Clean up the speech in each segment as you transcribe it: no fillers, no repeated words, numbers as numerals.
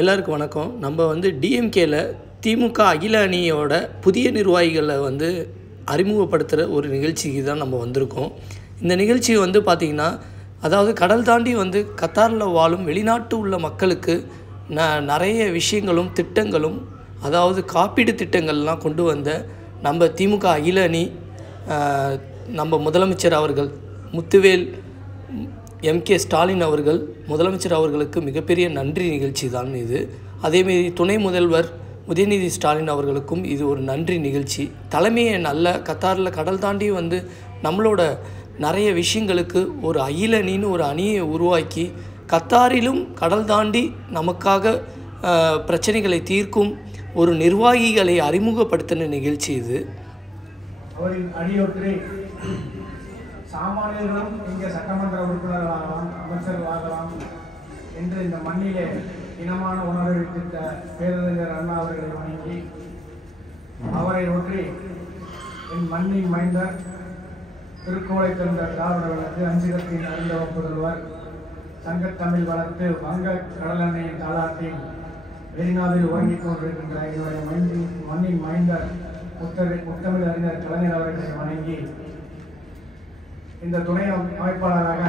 எல்லாருக்கும் வணக்கம். நம்ம டிஎம்கேல திமுக அகில அணியோட புதிய நிர்வாகிகளை அறிமுகப்படுத்துகிற ஒரு நிகழ்ச்சிக்கு தான் நம்ம வந்திருக்கோம். இந்த நிகழ்ச்சி பார்த்திங்கன்னா, அதாவது கடல் தாண்டி கத்தாரில் வாழும் வெளிநாட்டு உள்ள மக்களுக்கு நிறைய விஷயங்களும் திட்டங்களும், அதாவது காப்பீடு திட்டங்கள்லாம் கொண்டு வந்த நம்ம திமுக அகில அணி நம்ம முதலமைச்சர் அவர்கள் முத்துவேல் எம்கே ஸ்டாலின் அவர்கள் முதலமைச்சர் அவர்களுக்கு மிகப்பெரிய நன்றி நிகழ்ச்சி தான் இது. அதேமாரி துணை முதல்வர் உதயநிதி ஸ்டாலின் அவர்களுக்கும் இது ஒரு நன்றி நிகழ்ச்சி. தலைமையை நல்ல கத்தாரில் கடல் தாண்டி நம்மளோட நிறைய விஷயங்களுக்கு ஒரு அகில அணின்னு ஒரு அணியை உருவாக்கி கத்தாரிலும் கடல் தாண்டி நமக்காக பிரச்சனைகளை தீர்க்கும் ஒரு நிர்வாகிகளை அறிமுகப்படுத்தின நிகழ்ச்சி இது. சாமானியர்களும் இங்கே சட்டமன்ற உறுப்பினர்களாகலாம், அமைச்சர்களாகலாம் என்று இந்த மண்ணிலே இனமான உணர்வை வித்திட்ட பேரறிஞர் அண்ணா அவர்களை வணங்கி அவரை ஒற்றி என் மண்ணின் மைந்தர் திருக்கோளை தந்த திராவிடர்களுக்கு அஞ்சுகத்தின் அறிந்தவ புதல்வர் சங்கத்தமிழ் வளர்த்து வங்க கடலெண்ணெயின் தாளாட்டில் வெளிநாட்டில் உறங்கிக் கொண்டிருக்கின்ற என்னுடைய மண்ணின் மைந்தர் முத்தமிழ் அறிஞர் கலைஞர் அவர்களை வணங்கி இந்த துணை அமைப்பாளராக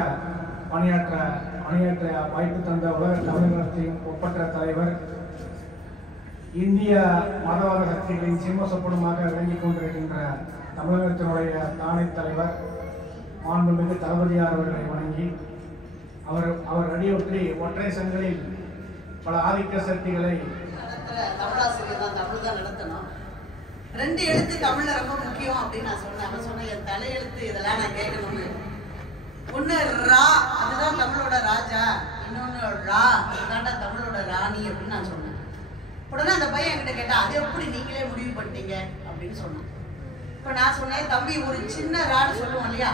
பணியாற்ற வாய்ப்பு தந்த உலக தமிழகத்தின் ஒப்பற்ற தலைவர், இந்திய மதவாத சக்திகளின் சிம்மசொப்பனமாக விளங்கிக் கொண்டிருக்கின்ற தமிழகத்தினுடைய தானை தலைவர் மாண்புமிகு தளபதியார் அவர்களை வணங்கி அவர் அடியொற்றி ஒற்றை சங்கிலில் பல ஆதிக்க சக்திகளை தமிழாசிரியர் தான், தமிழ் தான் நடத்தணும். 2 எழுத்து தமிழ்ல ரொம்ப முக்கியம் அப்படின்னு நான் சொன்னேன். அவன் சொன்ன என் தலையெழுத்து இதெல்லாம் நான் கேட்கணும்னு. ஒண்ணு ரா, அதுதான் தமிழோட ராஜா. இன்னொன்னு ரா, அதுதான்டா தமிழோட ராணி அப்படின்னு நான் சொன்னேன். உடனே அந்த பையன் என்கிட்ட கேட்டா, அது எப்படி நீங்களே முடிவு பண்ணிட்டீங்க அப்படின்னு சொன்னான். இப்ப நான் சொன்னேன், தம்பி ஒரு சின்ன ரான்னு சொல்லுவோம் இல்லையா,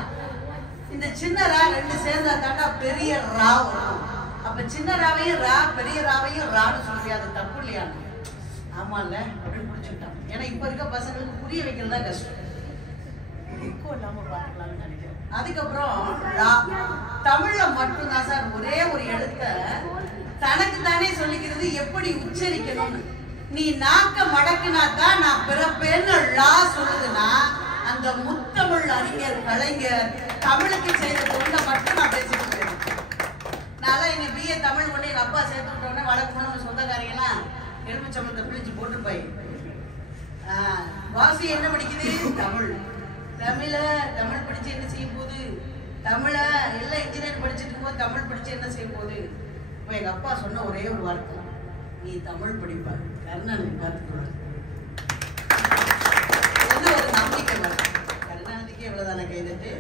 இந்த சின்ன ரா 2 சேர்ந்தா தாண்டா பெரிய ரா வரும். அப்ப சின்ன ராவையும் ரா, பெரிய ராவையும் ரான்னு சொல்றியா, அது தப்பு இல்லையா? ஆமா இல்ல அப்படின்னு முடிச்சுட்டான். ஏன்னா இப்ப இருக்க பசங்களுக்கு புரிய வைக்கிறதா கஷ்டம். எக்கோ இல்லாம பாத்துக்கலாம்னு நினைக்கிறேன். அதுக்கப்புறம் தமிழ்ல மட்டும்தான் சார் ஒரே ஒரு எழுத்த தனக்கு தானே சொல்லிக்கிறது எப்படி உச்சரிக்கணும்னு. நீ நாக்க மடக்குனாதான் நான் பிறப்பேன்னு லா சொல்லுதுன்னா, அந்த முத்தமிழ் அறிஞர் கலைஞர் தமிழுக்கு செய்த தொண்டை மட்டும் நான் பேசிட்டு இருக்கேன். நான் எங்க பிஏ தமிழ் கொண்டு எங்க அப்பா சேர்த்து விட்டோடனே வழக்கு நம்ம சொந்தக்காரங்கெல்லாம் எலுமிச்சம்பளத்தை பிழிச்சு போட்டுருப்பாய். வாசி என்ன படிக்குது? தமிழ். தமிழ் படிச்சு என்ன செய்யும் போது? தமிழ எல்லாம் இன்ஜினியர் படிச்சுட்டு இருக்கும்போது தமிழ் படிச்சு என்ன செய்யும் போது? இப்போ எங்க அப்பா சொன்ன ஒரே ஒரு வார்த்தை, நீ தமிழ் படிப்ப கருணாநிதி பார்த்துக்கணும். என்ன ஒரு நம்பிக்கை வரும். கருணாநிதிக்கு எவ்வளவுதானே கைதட்டு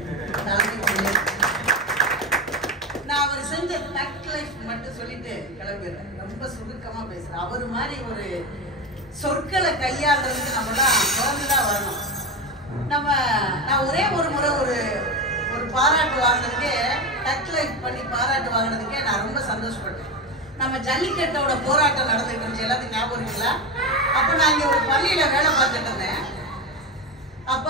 நான் அவர் செஞ்ச டக் லைஃப் மட்டும் சொல்லிட்டு கிளம்பிடுறேன். ரொம்ப சுருக்கமா பேசுறேன். அவர் மாதிரி ஒரு சொற்களை கையாளுறதுக்கு நம்ம தான் பிறந்துதான் வரணும். நான் ஒரே ஒரு முறை ஒரு பாராட்டு வாங்கினதுக்கே, டக் லைஃப் பண்ணி பாராட்டு வாங்கினதுக்கே நான் ரொம்ப சந்தோஷப்பட்டேன். நம்ம ஜல்லிக்கட்டோட போராட்டம் நடந்துட்டு இருந்துச்சு, எல்லாத்துக்கும் ஞாபகம் இருக்குல்ல? அப்ப நான் இங்க ஒரு பள்ளியில வேலை பார்த்துட்டு இருந்தேன். அப்ப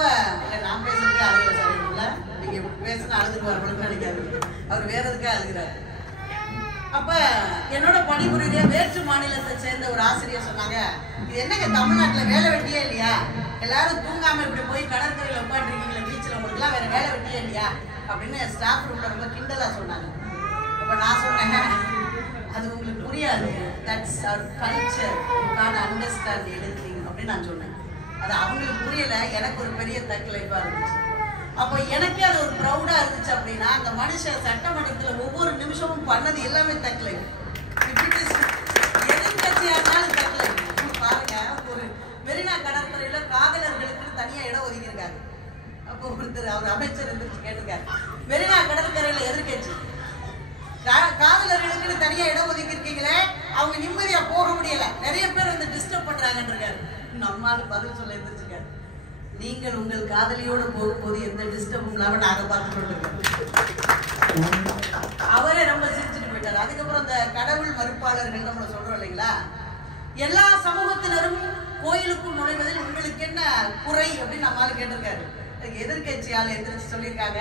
நான் பேசுறதுக்கே அழுக சரியில்லை, நீங்க பேசுனா அழுதுக்கு வரணும்னு நினைக்காது, அவர் வேற எதுக்கே அழுகிறாரு. அப்ப என்னோட பணிபுரிய வேற்று மாநிலத்தை சேர்ந்த ஒரு ஆசிரியர் சொன்னாங்க, இது என்னங்க தமிழ்நாட்டுல வேலை வெட்டியே இல்லையா? எல்லாரும் தூங்காம இப்படி போய் கடற்கரையில உட்காந்துருக்கீங்களா, பீச்சில், உங்களுக்கு எல்லாம் வேற வேலை வெட்டியே இல்லையா அப்படின்னு ஸ்டாஃப் ரூம்ல ரொம்ப கிண்டலா சொன்னாங்க. அப்ப நான் சொன்னேன், அது உங்களுக்கு புரியாது, that's our culture, you can't understand anything அப்படின்னு நான் சொன்னேன். அது அவங்களுக்கு புரியல, எனக்கு ஒரு பெரிய தக்கலைப்பா இருந்துச்சு. அப்போ எனக்கே அது ஒரு ப்ரௌடா இருந்துச்சு. அப்படின்னா அந்த மனுஷன் சட்டமன்றத்துல ஒவ்வொரு நிமிஷமும் பண்ணது எல்லாமே தக்கலை. எதிர்கட்சியா இருந்தாலும் தக்கலை. பாருங்க, ஒரு மெரினா கடற்கரையில காதலர்களுக்கு தனியா இடம் ஒதுக்கியிருக்காரு. அப்போ ஒருத்தர் அவர் அமைச்சர் இருந்துச்சு கேட்டிருக்காரு, மெரினா கடற்கரையில எதிர்கட்சி காதலர்களுக்கு தனியா இடம் ஒதுக்கி இருக்கீங்களே, அவங்க நிம்மதியா போக முடியல, நிறைய பேர் டிஸ்டர்ப் பண்றாங்கன்னு இருக்காரு. நம்மால பதில் சொல்ல எந்திரிச்சிருக்காரு, நீங்கள் உங்கள் காதலியோடு போகும்போது எந்த டிஸ்டர்பும் இல்லாம நாங்க பார்த்துட்டு அவரே ரொம்ப சிரிச்சுட்டு போயிட்டாரு. அதுக்கப்புறம் இந்த கடவுள் மறுப்பாளர்கள் நம்மள சொல்றோம் இல்லைங்களா, எல்லா சமூகத்தினரும் கோயிலுக்குள் நுழைவதில் உங்களுக்கு என்ன குறை அப்படின்னு நம்மளால கேட்டிருக்காரு. எதிர்கட்சியால எந்திரிச்சு சொல்லியிருக்காங்க,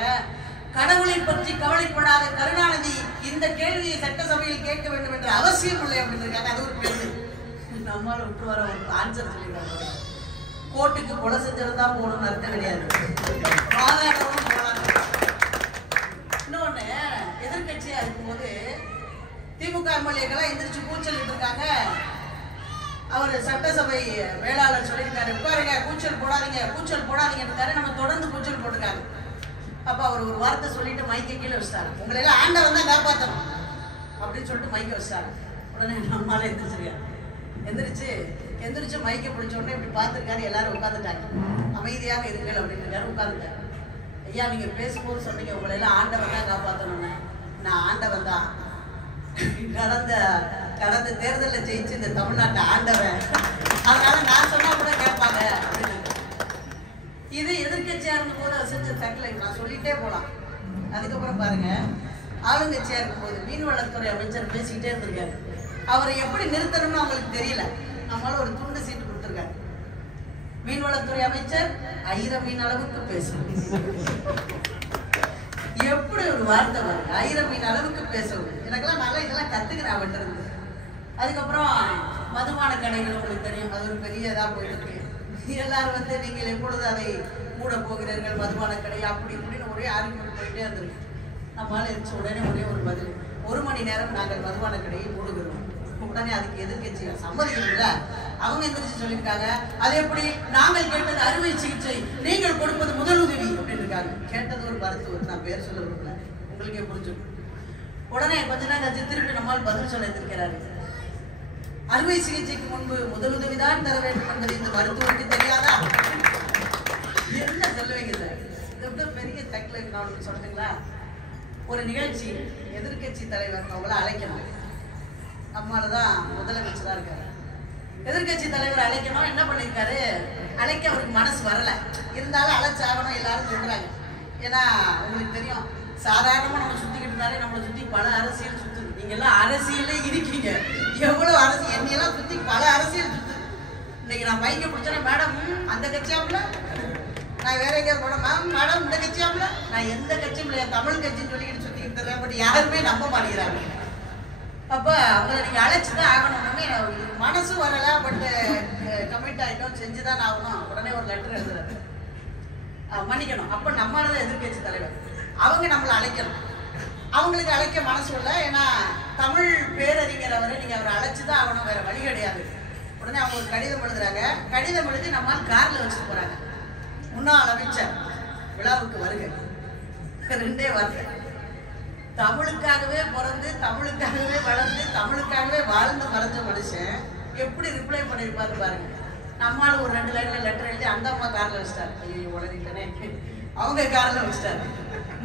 கடவுளை பற்றி கவலைப்படாத கருணாநிதி இந்த கேள்வியை சட்டசபையில் கேட்க வேண்டும் என்ற அவசியம் இல்லை அப்படின்னு இருக்காங்க. அது ஒரு கேள்வி. நம்மளால விட்டு வர ஒரு ஆன்சர் சொல்லிட்டாங்க. கோர்ட்டுக்கு கொலை செஞ்சது தான் போகணும்னு அர்த்தம் கிடையாது. வாதாடவும் போகலாம். இன்னொன்னு, எதிர்கட்சியா இருக்கும்போது திமுக எம்எல்ஏக்கெல்லாம் எந்திரிச்சு கூச்சலிட்டு இருக்காங்க. அவர் சட்டசபை வேளாளர் சொல்லியிருக்காரு, உட்காருங்க, கூச்சல் போடாதீங்க, கூச்சல் போடாதீங்கன்னு. நம்ம தொடர்ந்து கூச்சல் போட்டுருக்காங்க. அப்ப அவர் ஒரு வார்த்தை சொல்லிட்டு மைக்கை கீழே வச்சிட்டாரு. உங்களை எல்லாம் ஆண்டவன் தான் காப்பாற்றணும் அப்படின்னு சொல்லிட்டு மைக்கை வச்சிட்டாரு. உடனே நம்மளால எந்திரிச்சு மைக்கை பிடிச்ச உடனே இப்படி பார்த்துருக்காரு. எல்லாரும் உட்காந்துட்டாங்க. அமைதியாக இருங்கள் அப்படின்னு இருக்காரு. உட்காந்துட்டாரு. ஐயா, நீங்க பேசும்போது சொன்னீங்க உங்களை எல்லாம் ஆண்டவன் தான் காப்பாற்றணும்னு. நான் ஆண்டவன் தான். கடந்த தேர்தலில் ஜெயிச்சு இந்த தமிழ்நாட்டை ஆண்டவன். அதனால நான் சொன்னா கூட கேட்பாங்க அப்படின்னு. இது எதிர்கட்சியா இருக்கும் போது அவர் செஞ்ச தக்கலை நான் சொல்லிட்டே போலாம். அதுக்கப்புறம் பாருங்க, ஆளுங்கட்சியா இருக்கும் போது மீன்வளத்துறை அமைச்சர் பேசிக்கிட்டே இருந்திருக்காரு. அவரை எப்படி நிறுத்தணும்னு அவங்களுக்கு தெரியல. நம்மளால ஒரு துண்டு சீட்டு கொடுத்துருக்காரு. மீன்வளத்துறை அமைச்சர் 1000 மீன் அளவுக்கு பேசும். எப்படி ஒரு வார்த்தை பாருங்க, 1000 மீன் அளவுக்கு பேசவும். எனக்கெல்லாம் நல்லா இதெல்லாம் கத்துக்கிறேன் அவன்கிட்ட இருந்து. அதுக்கப்புறம் மதுபான கடைகள் உங்களுக்கு தெரியும், அது ஒரு பெரிய இதா போயிட்டு இருக்கு. எல்லாரும் நீங்கள் எப்பொழுது அதை மூட போகிறீர்கள், மதுபான கடை அப்படி இப்படின்னு ஒரே ஆர்குமெண்ட் போயிட்டே இருந்திருக்கு. நம்மளால இருந்துச்சு உடனே ஒரே ஒரு பதில், 1 மணி நேரம் நாங்கள் மதுபான கடையை மூடுகிறோம். உடனே அதுக்கு எதிர்கட்சிகள் சம்மதிக்கல. அவங்க எந்திரிச்சு சொல்லியிருக்காங்க, அது எப்படி, நாங்கள் கேட்டது அறுவை சிகிச்சை, நீங்கள் கொடுப்பது முதலுதவி அப்படின்னு இருக்காங்க. கேட்டது ஒரு மருத்துவர், நான் பேர் சொல்ல விரும்பல, உங்களுக்கே புரிஞ்சுக்கும். உடனே கொஞ்ச நேரம் கழிச்சு திருப்பி நம்மால் பதில் சொல்ல இருக்கிறாரு. அறுவை சிகிச்சைக்கு முன்பு முதலுதவிதான் தர வேண்டும் என்பது இந்த மருத்துவருக்கு தெரியாதா? என்ன சொல்லுவீங்க சார்? இது பெரிய தக்கலை. நான் சொல்றீங்களா, ஒரு நிகழ்ச்சி எதிர்கட்சி தலைவர் அவங்கள அழைக்கணும். நம்மளாலதான் முதலமைச்சரா இருக்காரு. எதிர்கட்சி தலைவர் அழைக்கணும். என்ன பண்ணிருக்காரு, அழைக்க அவருக்கு மனசு வரல. இருந்தாலும் அழைச்சாகணும் எல்லாரும் சொல்றாங்க. ஏன்னா உங்களுக்கு தெரியும், சாதாரணமா நம்ம சுத்திக்கிட்டு இருந்தாலே நம்மளை சுத்தி பல அரசியல் சுத்துது. நீங்க எல்லாம் அரசியலே இருக்கீங்க. எவ்வளவு அரசியல், என்னையெல்லாம் சுத்தி பல அரசியல் சுத்துது. இன்னைக்கு நான் பைக்கை பிடிச்சேன்னா, மேடம் அந்த கட்சியாப்புல, நான் வேற எங்கேயாவது போனேன், மேம் மேடம் இந்த கட்சியாப்புல, நான் எந்த கட்சியும் இல்லையா தமிழ் கட்சின்னு சொல்லிக்கிட்டு சுத்திக்கிட்டு இருக்கேன். பட் யாருமே நம்ப மாட்டேங்கிறாங்க. அப்ப அவங்களை நீங்க அழைச்சுதான் ஆகணும்னு மனசு வரல. பட் கமிட் ஆயிட்டோம், செஞ்சுதான் ஆகணும். உடனே ஒரு லெட்டர் எழுதுறாரு, மன்னிக்கணும். அப்ப நம்மளால எதிர்கட்சி தலைவர் அவங்க நம்மளை அழைக்கணும். அவங்களுக்கு அழைக்க மனசு இல்லை. ஏன்னா தமிழ் பேரறிஞர் அவரை நீங்க அவரை அழைச்சுதான் ஆகணும், வேற வழி கிடையாது. உடனே அவங்க ஒரு கடிதம் எழுதுறாங்க. கடிதம் எழுதி நம்மால் கார்ல வச்சுட்டு போறாங்க. முன்னாள் அமைச்சர் விழாவுக்கு வருக. 2 வார்த்தை. தமிழுக்காகவே பிறந்து, தமிழுக்காகவே வளர்ந்து, தமிழுக்காகவே வாழ்ந்து மறைஞ்ச மனுஷன் எப்படி ரிப்ளை பண்ணிருப்பாரு பாருங்க. நம்மால் ஒரு 2 லைன்ல லெட்டர் எழுதி அந்த அம்மா கார்ல வச்சிட்டாரு. ஐயோ உடனே அவங்க கார்ல வச்சிட்டாரு.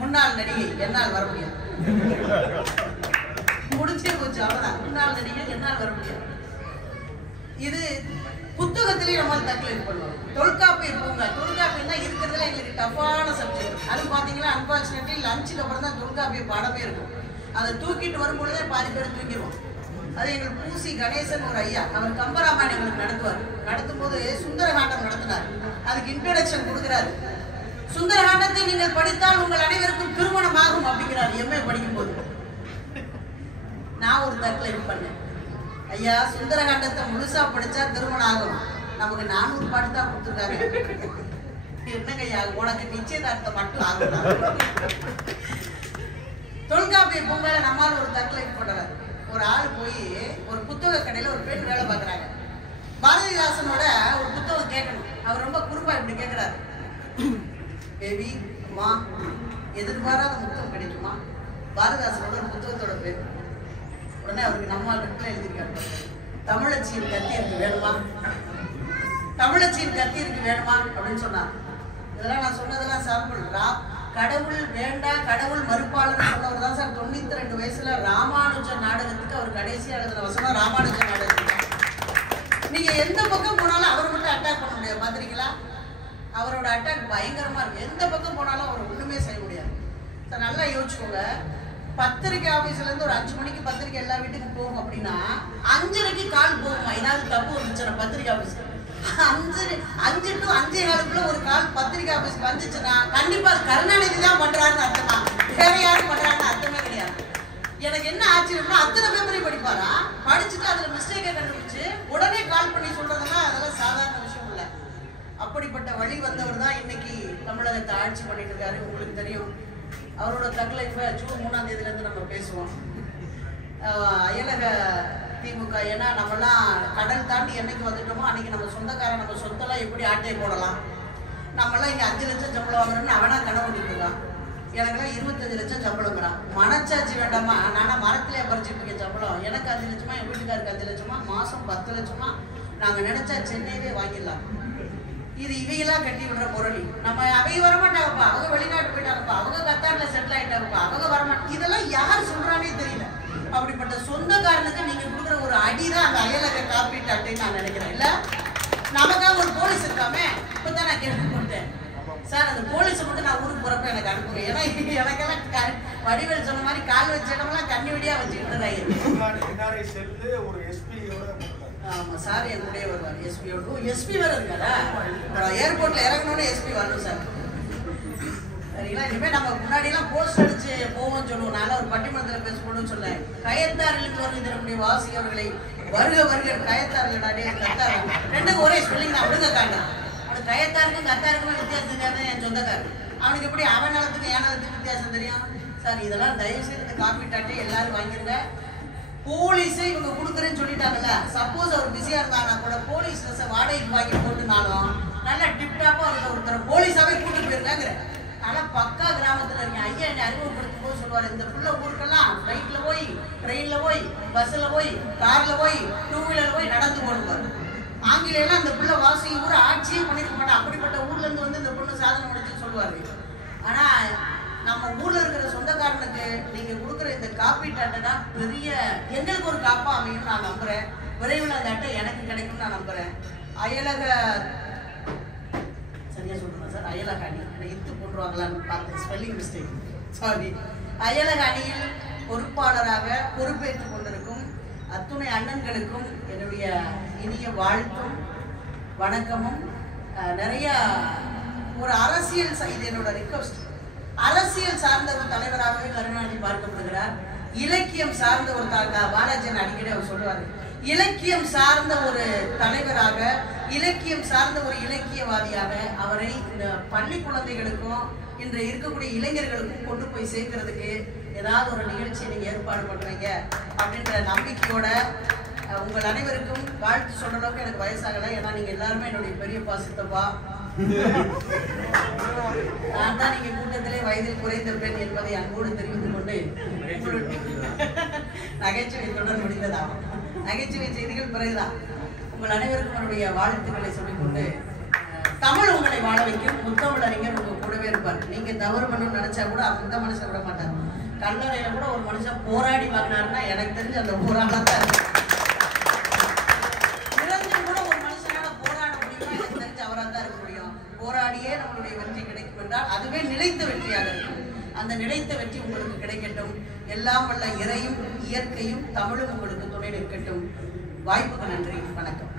முன்னாள் நடிகை என்னால் வர முடியாது, முடிச்சே போச்சு, அவ்வளவுதான். முன்னாள் நடிகை என்னால் வர முடியாது. இது புத்தகத்திலேயே நம்மளால் தக்கலை பண்ணுவோம். தொல்காப்பியர் பூங்கா, தொல்காப்பியம் தான் இருக்கிறதுல எங்களுக்கு டஃப்பான சப்ஜெக்ட். அது பார்த்தீங்கன்னா அன்பார்ச்சுனேட்லி லஞ்சுக்கு அப்புறம் தான் தொல்காப்பிய பாடமே இருக்கும். அதை தூக்கிட்டு வரும்பொழுதே பாதி பேர் தூக்கிடுவோம். அது எங்களுக்கு பூசி கணேசன் ஒரு ஐயா, அவர் கம்பராமாயணம் எங்களுக்கு நடத்துவார். நடத்தும் போது சுந்தரகாண்டம் நடத்தினார். அதுக்கு இன்ட்ரோடக்ஷன் கொடுக்குறாரு. சுந்தரகாண்டத்தை நீங்கள் படித்தால் உங்கள் அனைவருக்கும் திருமணம் ஆகும் அப்படிங்கிறார். எம்ஏ படிக்கும் போது நான் ஒரு தக்கலை பண்ணேன். ஐயா, சுந்தரகாண்டத்தை முழுசா படிச்சா திருமணம் ஆகும். நமக்கு 400 பாட்டு தான் கொடுத்துருக்காங்க. என்னங்க ஐயா, உனக்கு நிச்சயதார்த்தம் மட்டும் ஆகும். தொல்காப்பிய பூங்கால நம்மால் ஒரு தக்கலை பண்றாரு. ஒரு ஆள் போய் ஒரு புத்தக கடையில ஒரு பெண் வேலை பார்க்குறாங்க. பாரதிதாசனோட ஒரு புத்தகம் கேட்கணும். அவர் ரொம்ப குறும்பா இப்படி கேட்கிறாரு, பேபி அம்மா எதிர்பாராத முத்தம் கிடைக்குமா? பாரதிதாசனோட ஒரு புத்தகத்தோட பேர். உடனே அவருக்கு நம்மால் ரிப்ளை எழுதியிருக்காரு, தமிழச்சியின் கத்தியிருக்கு வேணுமா, தமிழச்சியின் கத்தியிருக்கு வேணுமா அப்படின்னு சொன்னார். இதெல்லாம் நான் சொன்னதெல்லாம் சாம்பிள். கடவுள் வேண்டாம், கடவுள் மறுப்பாளர் சொன்னவர் தான் சார் 92 வயசுல ராமானுஜ நாடகத்துக்கு அவர் கடைசியாக எழுதின வசனம் ராமானுஜ நாடகத்துக்கு. நீங்க எந்த பக்கம் போனாலும் அவர் மட்டும் அட்டாக் பண்ண முடியாது. பாத்திருக்கீங்களா? அவரோட அட்டாக் பயங்கரமா இருக்கு. எந்த பக்கம் போனாலும் அவர் ஒண்ணுமே செய்ய முடியாது. சார் நல்லா யோசிச்சுக்கோங்க. பத்திரிக்கை ஆபீஸ்ல இருந்து ஒரு 5 மணிக்கு பத்திரிக்கை எல்லா வீட்டுக்கும் போகும் அப்படின்னா 5:30க்கு கால் போகுமா? ஏதாவது தப்பு வந்துச்சு பத்திரிக்கை ஆபீஸ் 5 to 5:15 ஒரு கால் பத்திரிகை ஆபீஸ்க்கு வந்துச்சுன்னா கண்டிப்பா கருணாநிதி தான் பண்றாருன்னு அர்த்தமா, வேற யாரும் பண்றாருன்னு அர்த்தமே கிடையாது. எனக்கு என்ன ஆச்சரியம்னா அத்தனை பேப்பரையும் படிப்பாரா, படிச்சுட்டு அதுல மிஸ்டேக்கை கண்டுபிடிச்சு உடனே கால் பண்ணி சொல்றதுன்னா அதெல்லாம் சாதாரண விஷயம் இல்லை. அப்படிப்பட்ட வழி வந்தவர் தான் இன்னைக்கு தமிழகத்தை ஆட்சி பண்ணிட்டு இருக்காரு. உங்களுக்கு தெரியும் அவரோட தக் லைஃபை ஜூன் 3ஆம் தேதியிலேருந்து நம்ம பேசுவோம். அயலக திமுக, ஏன்னா நம்மலாம் கடல் தாண்டி என்னைக்கு வந்துட்டோமோ அன்னைக்கு நம்ம சொந்தக்காரன் நம்ம சொத்தெல்லாம் எப்படி ஆட்டையை போடலாம், நம்மளாம் இங்கே 5 லட்சம் சம்பளம் வாங்குறோம்னு அவனா கனவு இருக்கான். எனக்குலாம் 25 லட்சம் சம்பளங்கிறான். மனச்சாட்சி வேண்டாமா? நானா மரத்திலே பறிச்சுட்டு இருக்கேன் சம்பளம். எனக்கு 5 லட்சமா, என் வீட்டுக்காருக்கு 5 லட்சமா, மாதம் 10 லட்சமா நாங்கள் நினைச்சா சென்னையிலே வாங்கிடலாம். இது இவையெல்லாம் கட்டி விடுற பொருளி. நம்ம அவை வரமாட்டாங்கப்பா, அவங்க வெளிநாட்டு போயிட்டாங்கப்பா, அவங்க கத்தாரில் செட்டில் ஆகிட்டாங்கப்பா, அவங்க வரமாட்டாங்க. இதெல்லாம் யார் சொல்றானே தெரியல. அப்படிப்பட்ட சொந்தக்காரனுக்கு நீங்க கொடுக்குற ஒரு அடிதான் அந்த அயலக காப்பீட்டு அட்டைன்னு நான் நினைக்கிறேன். இல்ல நமக்காக ஒரு போலீஸ் இருக்காமே, இப்பதான் நான் கேட்டுக்கொண்டேன் சார், அந்த போலீஸை மட்டும் நான் ஊருக்கு போறப்ப எனக்கு அனுப்புங்க. ஏன்னா எனக்கெல்லாம் வடிவேல் சொன்ன மாதிரி கால் வச்ச இடமெல்லாம் கண்ணி வெடியா வச்சுக்கிட்டு ஆமா சார், என்னுடைய வருவார் எஸ்பியோட. எஸ்பி வேற இருக்காரா? ஏர்போர்ட்ல இறங்கணும்னு எஸ்பி வரணும் சார். சரிங்களா? இனிமேல் நம்ம முன்னாடியெல்லாம் போஸ்ட் அடிச்சு போவோம்னு சொல்லுவோம். நான் ஒரு பட்டிமன்றத்தில் பேசணும்னு சொன்னேன். கயத்தாரிலிருந்து வருகிற வாசியவர்களை வருக வருக. கயத்தாரில் கத்தாரு ரெண்டுக்கும் ஒரே ஸ்பெல்லிங் தான், விடுங்க காங்க. அவனுக்கு கயத்தாருக்கும் கத்தாருக்குமே வித்தியாசம் தெரியாது. என் சொந்தக்காரர் அவனுக்கு எப்படி அவன் நலத்துக்கு என் நலத்துக்கு வித்தியாசம் தெரியும் சார்? இதெல்லாம் தயவுசெய்து இந்த காப்பீட்டு அட்டை எல்லாரும் வாங்கிருங்க. போலீஸே இவங்க கொடுக்குறேன்னு சொல்லிட்டாங்கல்ல, சப்போஸ் அவர் பிஸியா இருந்தாங்கன்னா கூட போலீஸ் ட்ரெஸ்ஸை வாடகைக்கு வாங்கி போட்டுனாலும் நல்லா டிப்டாப்பா இருக்க ஒருத்தர் போலீஸாவே கூட்டிட்டு போயிருக்காங்கிறேன். ஆனால் பக்கா கிராமத்தில் இருக்கேன். ஐயா என்னை அறிமுகப்படுத்தும் போது சொல்லுவார், இந்த பிள்ளை ஊருக்கெல்லாம் ஃப்ளைட்டில் போய், ட்ரெயினில் போய், பஸ்ஸில் போய், காரில் போய், 2 வீலரில் போய் நடந்து போடுவார். ஆங்கிலேயெல்லாம் இந்த பிள்ளை வாசி ஊரை ஆட்சியே பண்ணிருக்க மாட்டேன். அப்படிப்பட்ட ஊர்ல இருந்து வந்து இந்த பொண்ணு சாதனை முடிச்சு சொல்லுவாரு. ஆனா நம்ம ஊர்ல இருக்கிற சொந்தக்காரனுக்கு நீங்க கொடுக்குற இந்த காப்பீட்டு அட்டைனா பெரிய எங்களுக்கு ஒரு காப்பா அமையும் நான் நம்புறேன். விரைவில் அந்த அட்டை எனக்கு கிடைக்கும் நான் நம்புறேன். அயலக சரியா சொல்றேன் சார், அயலக அணி இத்து போட்டுருவாங்களான்னு பார்த்தேன், ஸ்பெல்லிங் மிஸ்டேக், சாரி. அயலக அணியில் பொறுப்பாளராக பொறுப்பேற்றுக் கொண்டிருக்கும் அத்துணை அண்ணன்களுக்கும் என்னுடைய இனிய வாழ்த்தும் வணக்கமும். நிறைய ஒரு அரசியல் இது என்னோட ரிக்வஸ்ட். அரசியல் சார்ந்த ஒரு தலைவராகவே கருணாநிதி பார்க்கப்படுகிறார். இலக்கியம் சார்ந்த ஒரு பாலாஜியன் அடிக்கடி அவர் சொல்லுவார், இலக்கியம் சார்ந்த ஒரு தலைவராக, இலக்கியம் சார்ந்த ஒரு இலக்கியவாதியாக அவரை இந்த பள்ளி குழந்தைகளுக்கும் இன்று இருக்கக்கூடிய இளைஞர்களுக்கும் கொண்டு போய் சேர்க்கறதுக்கு ஏதாவது ஒரு நிகழ்ச்சி நீங்க ஏற்பாடு பண்றீங்க அப்படின்ற நம்பிக்கையோட உங்கள் அனைவருக்கும் வாழ்த்து சொல்ற அளவுக்கு எனக்கு வயசாகலை. ஏன்னா நீங்க எல்லாருமே என்னுடைய பெரிய பாசித்தப்பா. நான் தான் நீங்க கூட்டத்திலே வயதில் குறைந்த பெண் என்பதை அன்போடு தெரிவித்துக் கொண்டு நகைச்சுவை தொடர் முடிந்ததாகும். நகைச்சுவை செய்திகள் பிறகுதான். உங்கள் அனைவருக்கும் என்னுடைய வாழ்த்துக்களை சொல்லிக்கொண்டு, தமிழ் உங்களை வாழ வைக்கும். முத்தமிழ் அறிஞர் உங்க கூடவே இருப்பார். நீங்க தவறு பண்ணணும்னு நினைச்சா கூட அந்த மனுஷன் விட மாட்டார். கல்லறையில கூட ஒரு மனுஷன் போராடி வாங்கினாருன்னா எனக்கு தெரிஞ்சு அந்த போராட்டம் தான் இருக்கு. நிரஞ்சன் கூட ஒரு மனுஷனால போராட முடியுமா? எனக்கு தெரிஞ்சு அவராக தான் இருக்க முடியும். போராடியே நம்மளுடைய வெற்றி கிடைக்கும் என்றால் அதுவே நிலைத்த வெற்றியாக இருக்கும். அந்த நிலைத்த வெற்றி உங்களுக்கு கிடைக்கட்டும். எல்லாம் வல்ல இறையும் இயற்கையும் தமிழும் உங்களுக்கு துணை நிற்கட்டும். வாய்ப்புக்கு நன்றி, வணக்கம்.